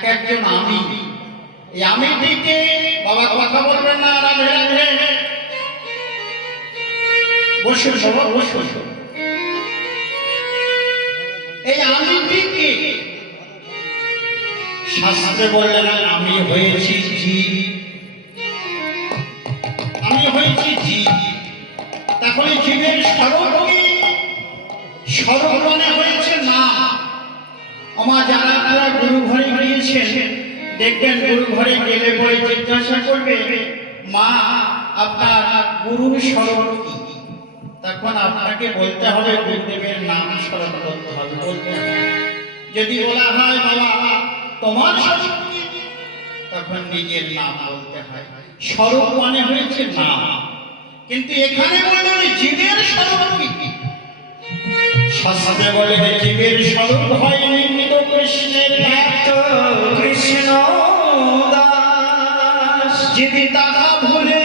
এক একজন আমি, এই আমিটিকে বাবা কথা বলবেন না, রাধে রাধে, বসুন বাবা বসুন। এই আমিটিকে শাস্ত্রে বললেন আমি হয়েছি জীব, আমি হয়েছি জীব। তাহলে জীবের স্বরূপ কি? স্বরূপ মানে হয়েছে না। আমার যারা তারা গুরু ঘরে গিয়েছেন, দেখবেন গুরু ঘরে গেলে পরে জিজ্ঞাসা করবে, মা আপনার গুরুর স্মরণ কি? তখন আপনাকে বলতে হবে গুরুদেবের নাম স্মরণ করতে হবে, বলতে হবে। যদি বলা হয় বাবা তোমার স্বরূপ কি, তখন নিজের নাম বলতে হয়। স্বরূপ মানে হয়েছে নাম, কিন্তু এখানে বললেন জীবের স্বরূপ কি? শাস্ত্রে বলে জীবের স্বরূপ হয় নিত্য কৃষ্ণের ভক্ত, কৃষ্ণ দাস। যদি তাহা ভুলে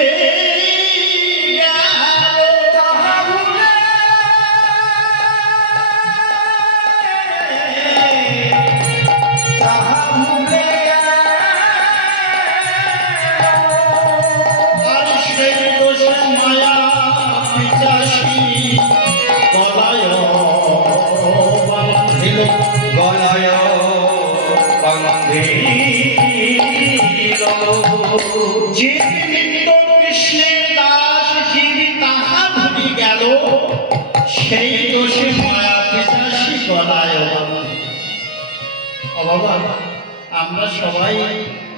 কৃষ্ণের দাস জীবী তাহা ভুলি গেল, সেই দোষে মায়া পিশাচি গলায়। বাবা আমরা সবাই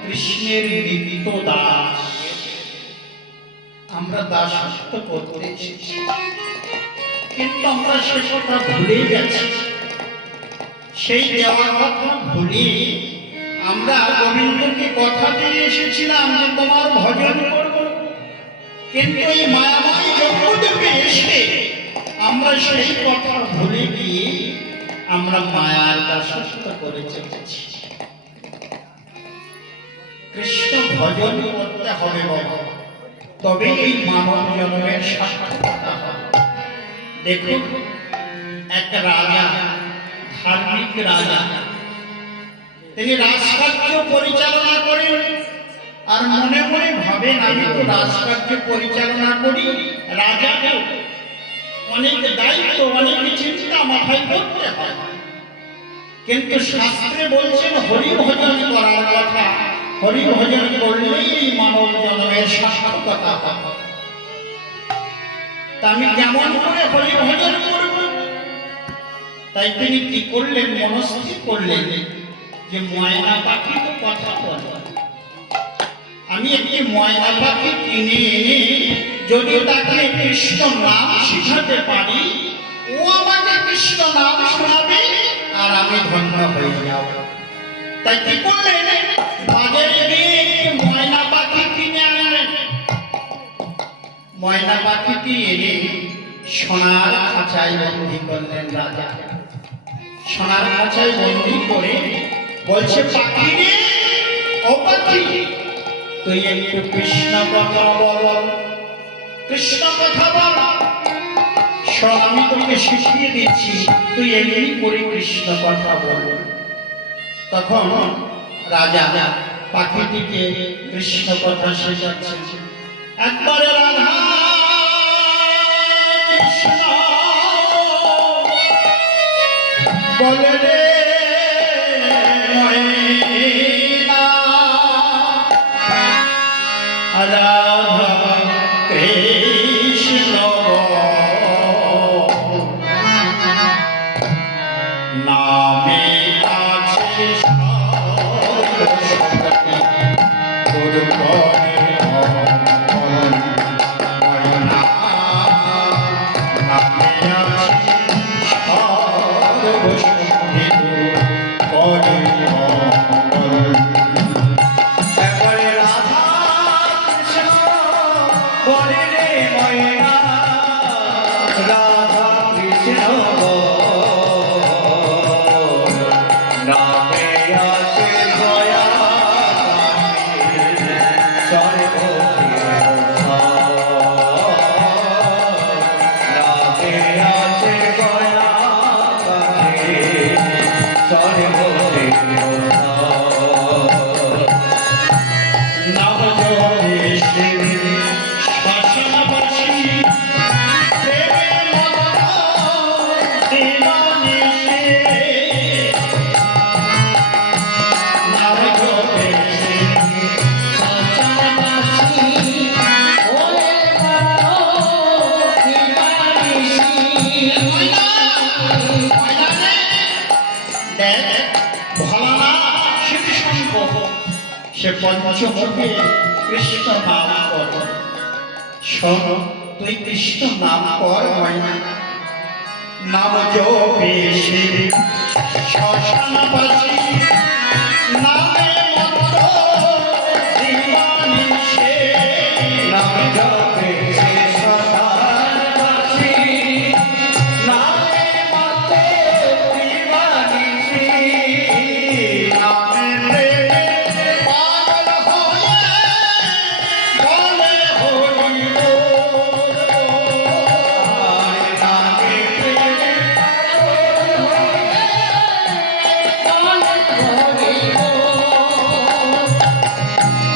কৃষ্ণের নিমিত্ত দাস, আমরা দাসত্ব করতে এসেছি, কিন্তু আমরা সে কথা ভুলে গেছি। সেই দেওয়ার কথা ভুলে আমরা গোবিন্দকে কথা দিয়ে এসেছিলাম যে তোমার ভজন করব, কিন্তু এই মায়াময় জগৎকে এসে আমরা সেই কথা ভুলে গিয়ে আমরা মায়ার দাসত্ব করে চলেছি। কৃষ্ণ ভজন করতে হবে বাবা, তবে এই মানব জন্মের সার্থকতা হবে। দেখুন এক রাজা, ধার্মিক রাজা, তিনি রাজকার্য পরিচালনা করেন, আর মনে মনে ভাবেন আমি তো রাজকার্য পরিচালনা করি, রাজাকে অনেক দায়িত্ব, অনেক চিন্তা মাথায় করতে হয়, কিন্তু শাস্ত্রে বলছেন হরি ভজন করার কথা। হরি ভজন করলেই মানব জন্মের সার্থকতা হবে। তা আমি কেমন করে হরি ভজন করব? তাই তিনি কি করলেন, মনস্থির করলেন যে ময়না পাখি তো কথা বলে, আমি একটি ময়না পাখি কিনে এনে যদি তাকে কৃষ্ণ নাম শিখাতে পারি, ও আমাকে কৃষ্ণ নাম শোনাবে আর আমি ধন্য হয়ে যাব। তাই কি করলেন, বাজারে গিয়ে একটি ময়না পাখি কিনে আনলেন। ময়না পাখিটি এনে সোনার খাঁচায় বন্দী করলেন রাজা। সোনার খাঁচায় বন্দী করে বলছে, পাখি রে ও পাখি, তুই একটু কৃষ্ণ কথা বল, কৃষ্ণ কথা বল, সব আমি তোকে শিখিয়ে দিচ্ছি, তুই এমনি করে কৃষ্ণ কথা বল। তখন রাজা পাখিটিকে কৃষ্ণ কথা শেখাচ্ছেন। একবারে রাধা কৃষ্ণ বলে রে ময়না, রাধা কৃষ্ণ নামে আছে ভোলানাথ শিব শঙ্কর সে পঞ্চমুখে কৃষ্ণ নাম কর। শোন, তুই কৃষ্ণ নাম কর হয় না, নাম জপে শিব শ্মশানবাসী, নামে মত্ত জীবনী সে, নাম জপে শ্মশানবাসী, নামে মত্ত জীবনী সে, নামে প্রেমে পাগল হয়ে বলে হরি বল। নামে প্রেমে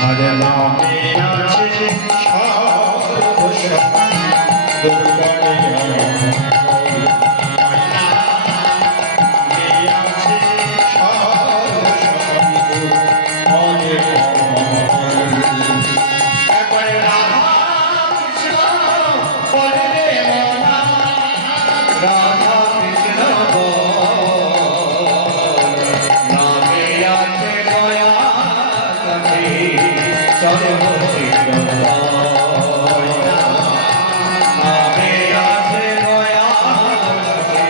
আর নামে আছে সর্বশক্তি দুর্গণে নামে আছে সর্বশক্তি দুর্গণে। একবারে রাধা কৃষ্ণ বলে রে মনা, রাধা কৃষ্ণ নামে আছে দয়া কাছে সর্বশিব, নামে আছে দয়া কাছে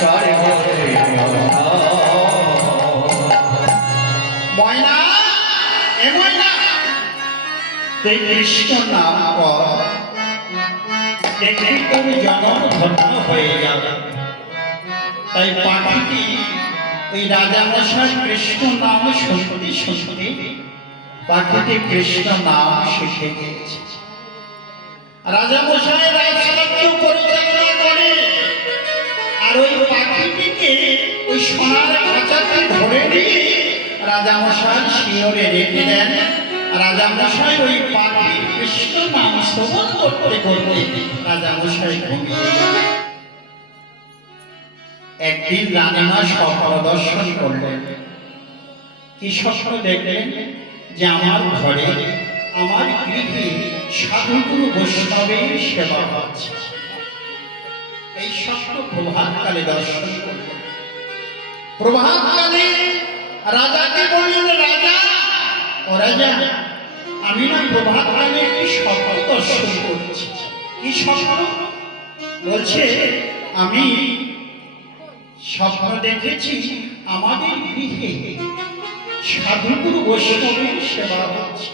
সর্বশিব। ময়না, এ ময়না, তুই কৃষ্ণ নাম কর, দেখবি তোর জনম ধন্য হয়ে যাবে। তাই পাখিটি ওই রাজামশাই কৃষ্ণ নাম শুনতে শুনতে পাখিটি কৃষ্ণ নাম শিখে গিয়েছে। রাজামশাই রাজকার্য পরিচালনা করে, আর ওই পাখিটিকে ওই সোনার খাঁচাতে ধরে নিয়ে রাজামশাই শিয়রে রেখে দেন। রাজামশাই ওই পাখি কৃষ্ণ নাম শ্রবণ করতে করতে রাজামশাই ঘুমিয়ে গেলেন। একদিন রানীমা স্বপ্ন দর্শন করলেন। কি স্বপ্ন দেখলেন? যে আমার ঘরে, আমার গৃহে সাধুগুরু বৈষ্ণবের সেবা হচ্ছে। এই স্বপ্ন প্রভাতকালে দর্শন করলেন। প্রভাতকালে রাজাকে বললেন, রাজা, ও রাজা, আমি না প্রভাতকালে একটি স্বপ্ন দর্শন করছি। কি স্বপ্ন? বলছে, আমি স্বপ্ন দেখেছি আমাদের গৃহে সাধুগুরু বৈষ্ণবের সেবা হচ্ছে।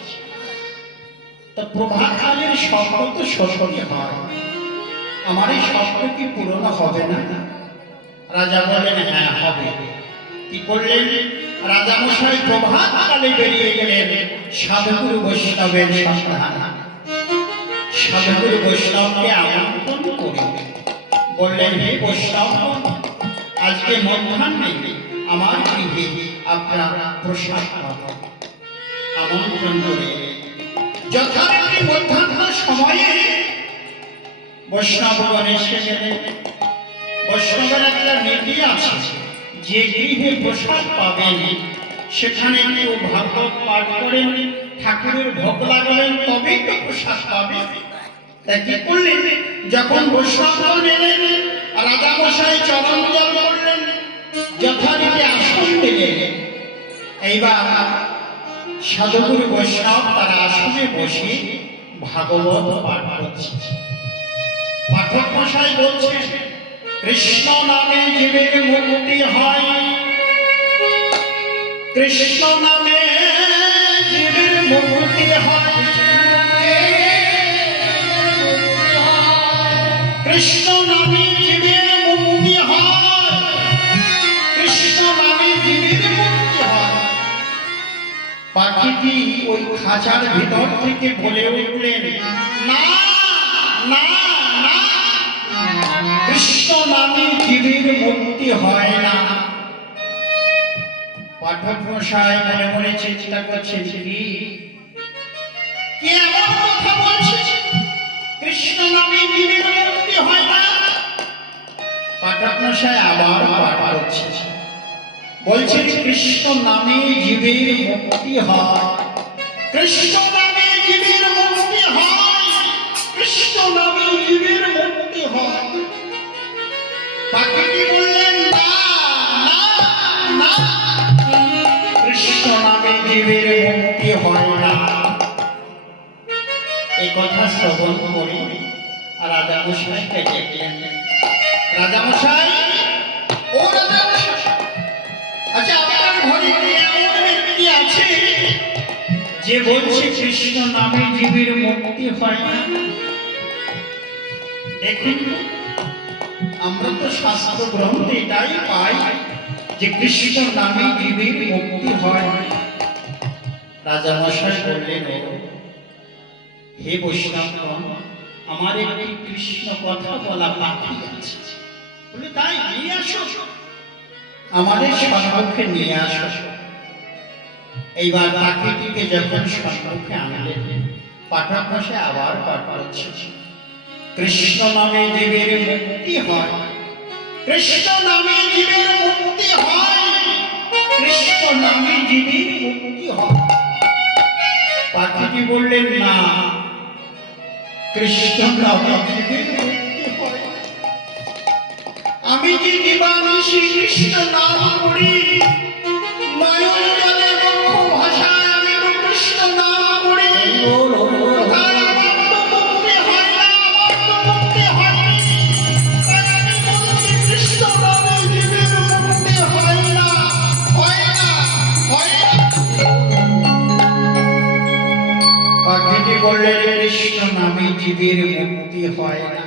তা প্রভাতকালের স্বপ্ন তো সত্যি হয়, আমার এই স্বপ্ন কি পূরণ হবে না? রাজা বললেন, হ্যাঁ হবে। কি করলেন? রাজামশাই প্রভাতকালে বেরিয়ে গেলেন সাধুগুরু বৈষ্ণবের সন্ধানে। সাধুগুরু বৈষ্ণবকে আমন্ত্রণ করে বললেন, হে বৈষ্ণব, আজকে মধ্যাহ্নে আমার গৃহে আপনারা প্রসাদ পাবেন। আমন্ত্রণ করে যথারীতি মধ্যাহ্ন সময়ে বৈষ্ণবগণ এসে গেলেন। বৈষ্ণবের একটা নীতি আছে, যে গৃহে প্রসাদ পাবেন সেখানে কেউ ভাগবত পাঠ করেন, ঠাকুরের ভোগ লাগাবেন, তবেই তো প্রসাদ পাবেন। তাই কি করলেন? যখন বৈষ্ণবগণ এলেন, রাজামশাই চরণ জল করলেন, যথারীতি আসন দিলেন। এইবার সাধুগুরু বৈষ্ণব তারা আসনে বসে ভাগবত পাঠ করছে। পাঠক মশাই বলছেন, কৃষ্ণ নামে জীবের মুক্তি হয়, কৃষ্ণ নামে জীবের মুক্তি হয়, কৃষ্ণ নামে জীবের মুক্তি হয়, কৃষ্ণ নামে জীবের মুক্তি হয়। পাখিটি ওই খাঁচার ভিতর থেকে বলে উঠলেন, না না না, কৃষ্ণ নামে জীবের মুক্তি হয় না। পাঠক মশাই মনে মনে চিন্তা করছেন, কি এমন কথা বলছে, কৃষ্ণ নামে জীবের মুক্তি হয় না? পাঠক মশাই আবার পাঠ করছে, বলছেন, কৃষ্ণ নামে জীবের মুক্তি হয়, কৃষ্ণ নামে জীবের মুক্তি হয়, কৃষ্ণ নামে জীবের মুক্তি হয়। পাখিটি বললেন, না না না, নামে জীবের মুক্তি হয় না। এই কথা শ্রবণ করে রাজামশাইকে দেখলেন। রাজামশাই, ও রাজামশাই, আচ্ছা আপনার ঘরে এমন ব্যক্তি আছে যে বলছে কৃষ্ণ নামে জীবের মুক্তি হয় না? দেখুন, আমরা তো শাস্ত্র গ্রন্থে এটাই পাই যে কৃষ্ণ নামে জীবের মুক্তি হয়। রাজামশাই বললেন, হে বৈষ্ণবগণ, আমার একটি কৃষ্ণ কথা বলা বাকি আছে। বলে, তাই নিয়ে আসো, আমাদের সম্মুখে নিয়ে আসো। এইবার পাখিটিকে যখন সম্মুখে আনলেন, পাঠক মশাই আবার পাঠ করছে, কৃষ্ণ নামে জীবের মুক্তি হয়, কৃষ্ণ নামে জীবের মুক্তি হয়, কৃষ্ণ নামে জীবের মুক্তি হয়। পাখিটি বললেন, না, কৃষ্ণ নামে জীবের মুক্তি হয়। আমি যে দিবানিশি কৃষ্ণ নাম করি, নয়ন জলে বক্ষ ভাষায় আমি তো কৃষ্ণ নাম করি, কোথায় আমার তো মুক্তি হয় না, আমার তো মুক্তি হয়নি। তাই আমি বলছি, কৃষ্ণ নামে জীবের মুক্তি হয় না, হয় না, হয় না। পাখিটি বললেন, কৃষ্ণ নামে জীবের মুক্তি হয় না।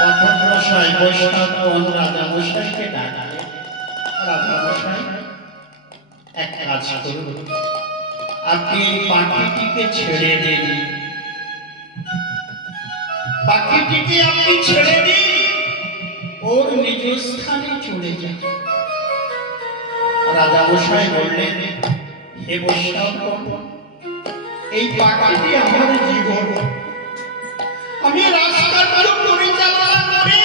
পাঠক মশাই বৈষ্ণবগণ রাজামশাইকে ডাকলেন। রাজামশাই, এক কাজ করুন, আপনি এই পাখিটিকে ছেড়ে দিন, পাখিটিকে আপনি ছেড়ে দিন, ওর নিজ স্থানে চলে যান। রাজামশাই বললেন, হে বৈষ্ণবগণ, এই পাখিটি আমার জীবন, আমি রাস্তার পরিচালনা করে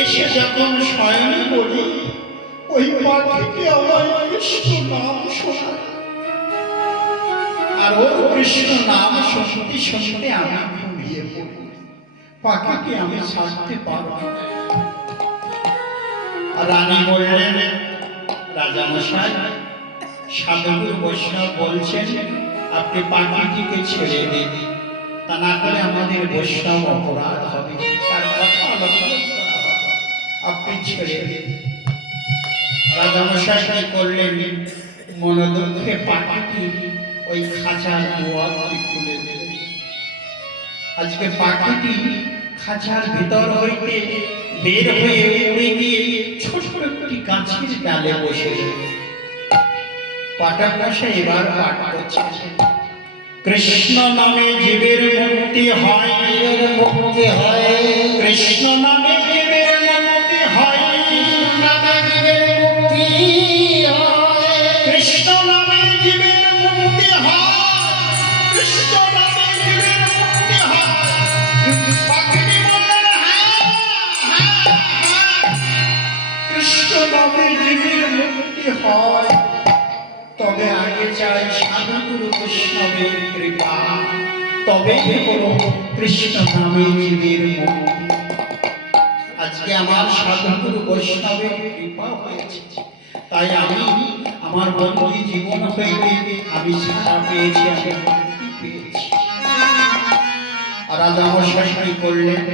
এসে যখন শয়নে বলি, ওই পাখিটি আমার কৃষ্ণ নাম শোনায়, আর ওর কৃষ্ণ নাম শুনতে শুনতে আমি ঘুমিয়ে পড়ি। পাখিটি আমি ছাড়তে পারব না। রানী বললেন, রাজামশাই, সাধুগুরু বৈষ্ণব বলছেন আপনি পাখিটিকে ছেড়ে দিন, তা না করে আমাদের বৈষ্ণব অপরাধ হবে, তার কথা লক্ষ্য করা হবে, আপনি ছেড়ে দিন। রাজামশাই কি করলেন, মনোদুঃখে পাখিটি ওই খাঁচার দুয়ারটি খুলে দিলেন। আজকে পাখিটি খাঁচার ভিতর হইতে বের হয়ে উড়ে গিয়ে ছোট একটি গাছের ডালে বসে গেল। পাঠক মশাই এবার পাঠ করছেন, কৃষ্ণ নামে জীবের মুক্তি হয়, মুক্তি হয়, কৃষ্ণ নামে জীবের মুক্তি হয়, নামে জীবের মুক্তি হয়, কৃষ্ণ নামে জীবের মুক্তি হয়, কৃষ্ণ নামে জীবের মুক্তি হয়। পাখিটি বললেন, হ্যাঁ, হ্যাঁ, হ্যাঁ, কৃষ্ণ নামে জীবের মুক্তি হয়, তবে আগে চাই সাধুগুরু বৈষ্ণবের কৃপা, তবেই হলো কৃষ্ণ নামে জীবের মুক্তি। আজকে আমার সাধুগুরু বৈষ্ণবের কৃপা হয়েছে, তাই আমি আমার বন্দী জীবন হইতে আমি ছাড়া পেয়েছি, আমি মুক্তি পেয়েছি। রাজামশাই কি করলেন,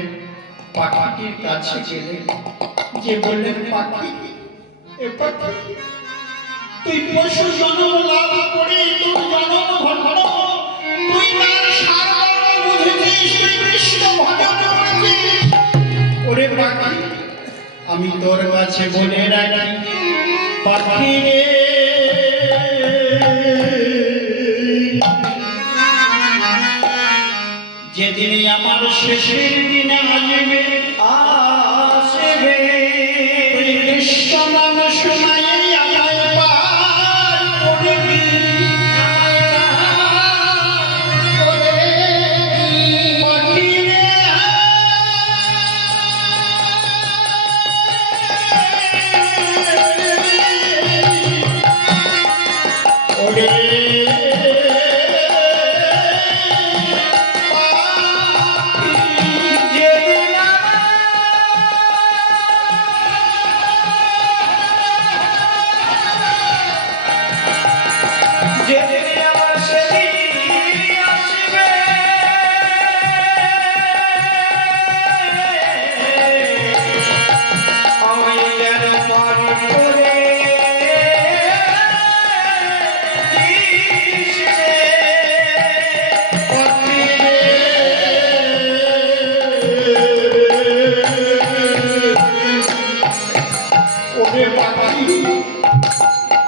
পাখিটির কাছে গেলেন, যে বললেন, পাখি, এ পাখি, তুই পশু জন্ম লাভ করে তোর জন্ম ঘটল, তুই তার সারমর্ম বুঝেছিস, তুই কৃষ্ণ ভজন করেছিস। ওরে পাখি, আমি তোর কাছে বলে রাখি, পাখি রে, যেদিন আমার শেষের দিনে আসবে, আসবে কৃষ্ণ নাম শোনাই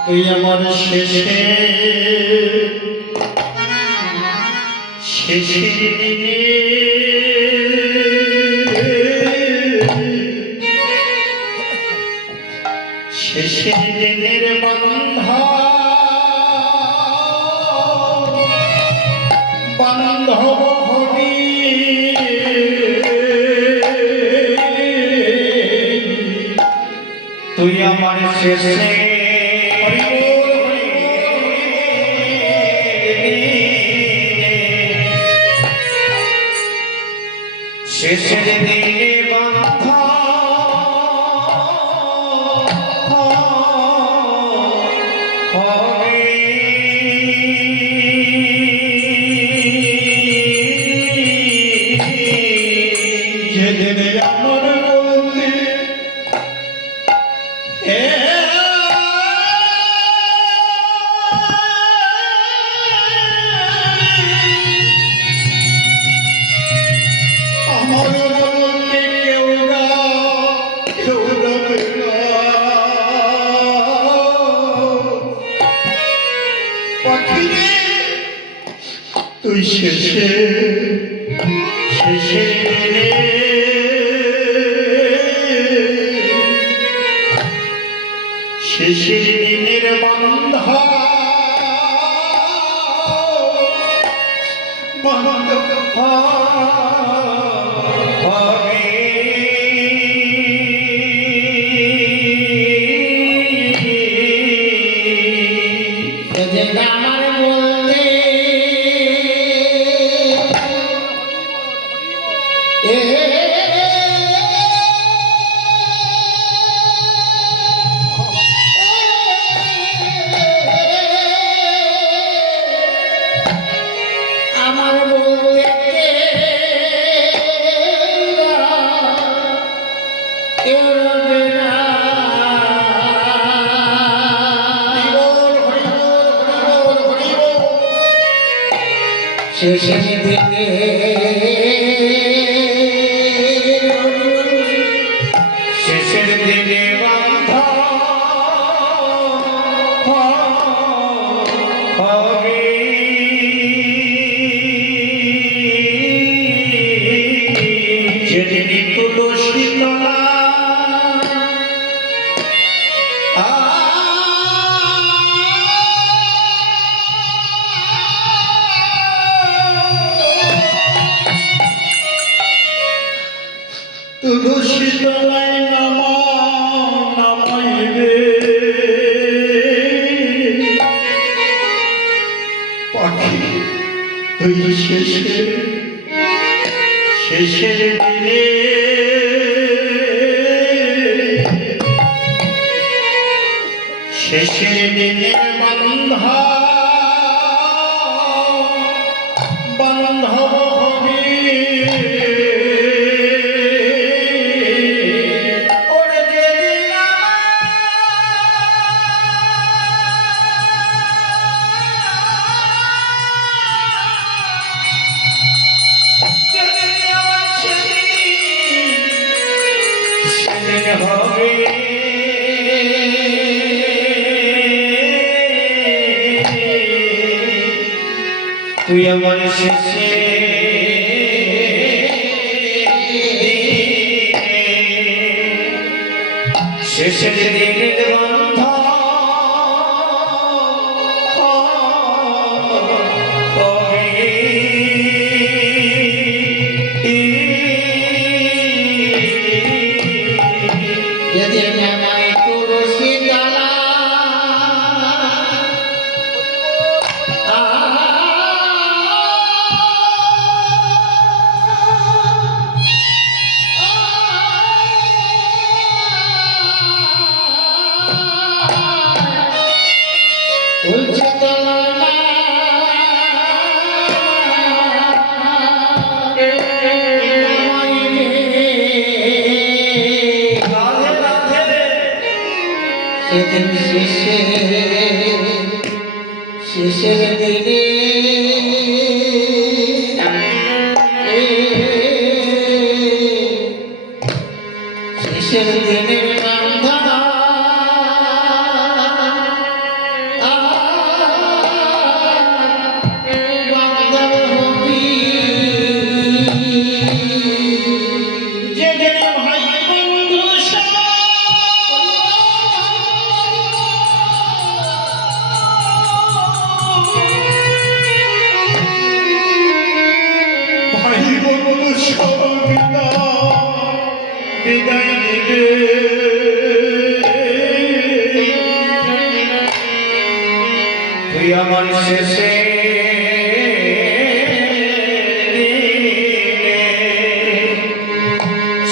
তুই আমার শেষে শেষে শেষে দিনের বান্ধব হবি তুই আমার শেষে শেষের দিনে বান্ধা হবে যেদিন আমার বলতে আমার বলতে কেউ না পাখিরে তুই শেষে শেষে শেষের দিনের বান্ধা হবে আমার বলতে আমার বলতে কেউ রবে না শেষের দিনে শেষের দিনে বান্ধা হবে যেদিন তুলসী তলা তুলসী তলায় নামাইবে পাখি তুই শেষে শেষের দিনে শেষের দিনের বান্ধব হবে ওরে যেদিন সেদিন হবে তুই আমার শেষে শেষের দিনের বান্ধা হবে যেদিন আমায় তুলসী তলা তুলসী তলা সেদিন শেষের দিনে শেষের দিনের বান্ধা আমার শেষে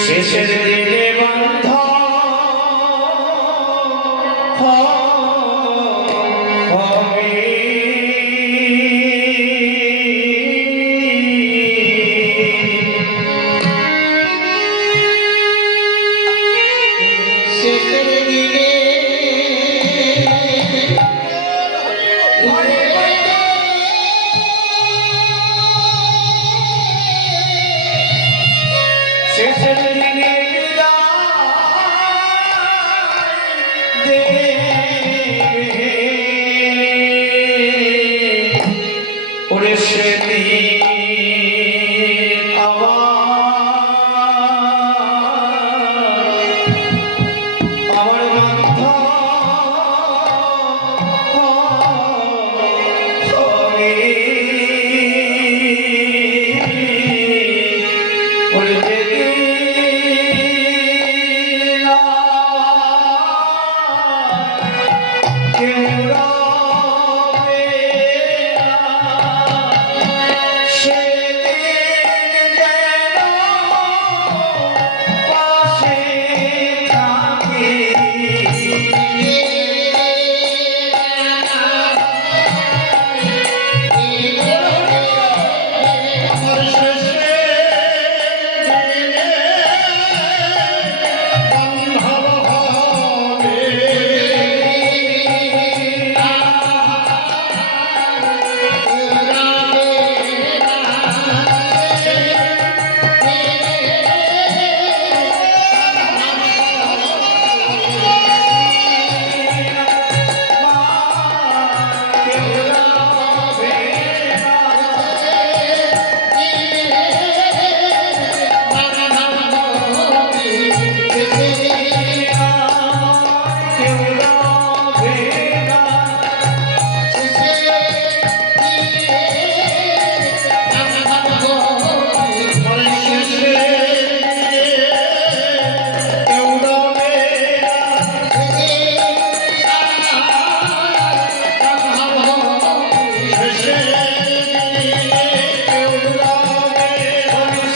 শেষের দিনে বন্ধ হবে শেষের দিনে শেষের দিনে ওরে সেদিন আমার বন্ধ হবে ওরে আমার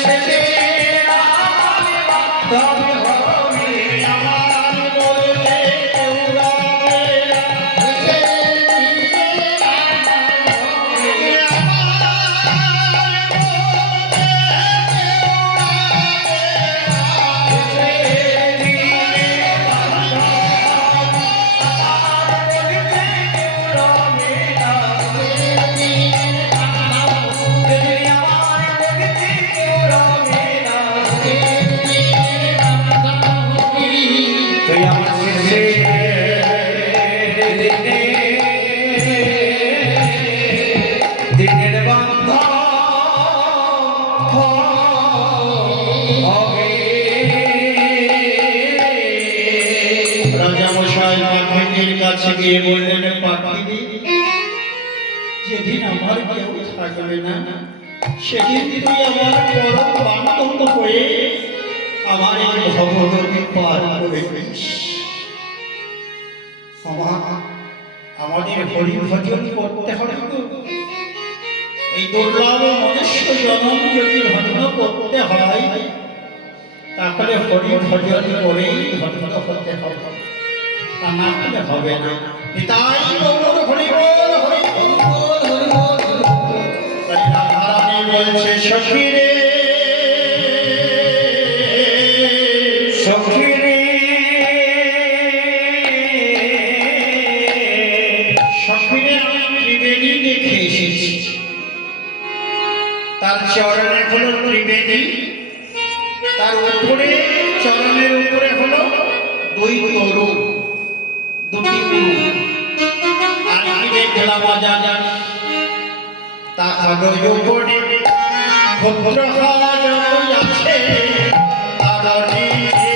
শেষে বান্ধব হবে দিনের বন্ধ হবে রাজামশাই পাখিটির কাছে গিয়ে বললেন, পাখি যেদিন আমার কেউ থাকবে না সেদিন তুই আমার পরম বান্ধব হয়ে আমার এই ভবনদী পার করে দিস। আমাদের হরি ভজন করতে হবে তো। এই দুর্লভ মনুষ্য জন্ম যদি ধন্য করতে হয় তাহলে হরি ভজন করেই ধন্য হতে হবে, তা না হলে হবে না। তাই গৌর হরি বল, হরি বল, হরি বল। তাই রাধারানী বলছে, সখী রে সখী রে সখী রে, আমি ত্রিবেণী দেখে এসেছি। তার চরণে হলো ত্রিবেণী, তার উপরে চরণের উপরে হলো দুই তরুণ, দুটি গুরু। আর কি দেখলাম জানি তাহার উপরে ভদ্রহার আছে, তার নিচে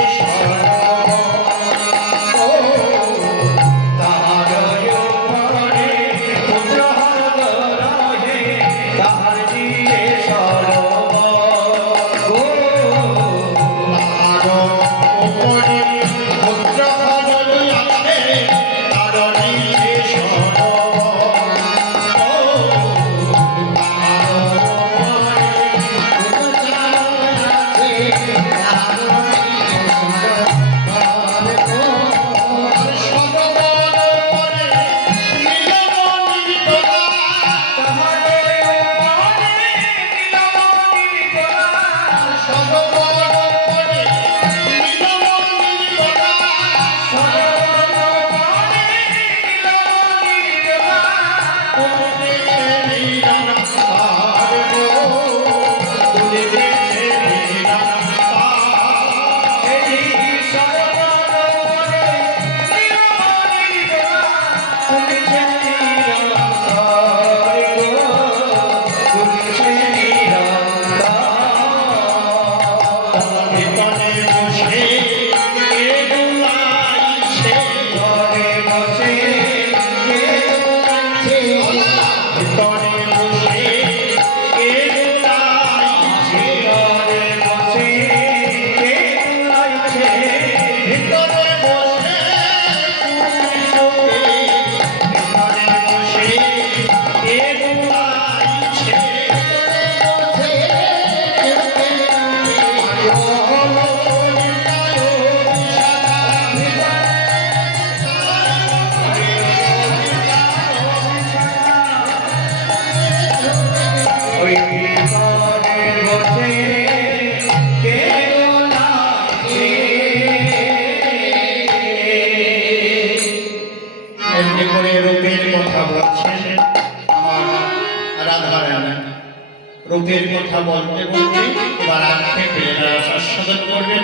রূপের কথা বলতে বলতে এবার আজকে প্রেরণা আস্বাদন করবেন।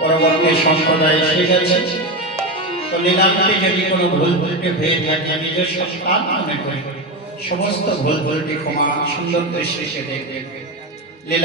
পরবর্তী সম্প্রদায় এসে গেছে, তো লীলামতে যদি কোনো ভুল ত্রুটি হয়ে থাকে আমি যে সন্তান মনে করি সমস্ত ভুল ত্রুটি ক্ষমা সুন্দর দৃষ্টিতে দেখবেন। লীলা